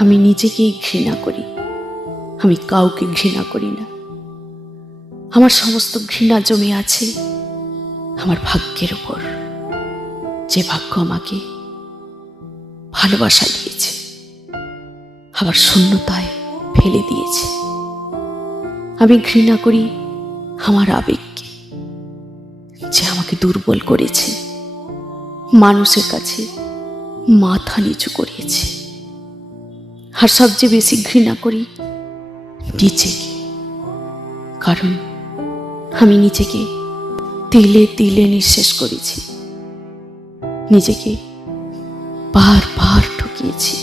আমি নিজেকেই ঘৃণা করি, আমি কাউকে ঘৃণা করি না। আমার সমস্ত ঘৃণা জমে আছে আমার ভাগ্যের উপর, যে ভাগ্য আমাকে ভালোবাসা দিয়েছে, আবার শূন্যতায় ফেলে দিয়েছে। আমি ঘৃণা করি আমার আবেগকে, যে আমাকে দুর্বল করেছে, মানুষের কাছে মাথা নিচু করিয়েছে। আর সবচেয়ে বেশি ঘৃণা করি নিজেকে, কারণ আমি নিজেকে তিলে তিলে নিঃশেষ করেছি, নিজেকে বারবার ঠকিয়েছি।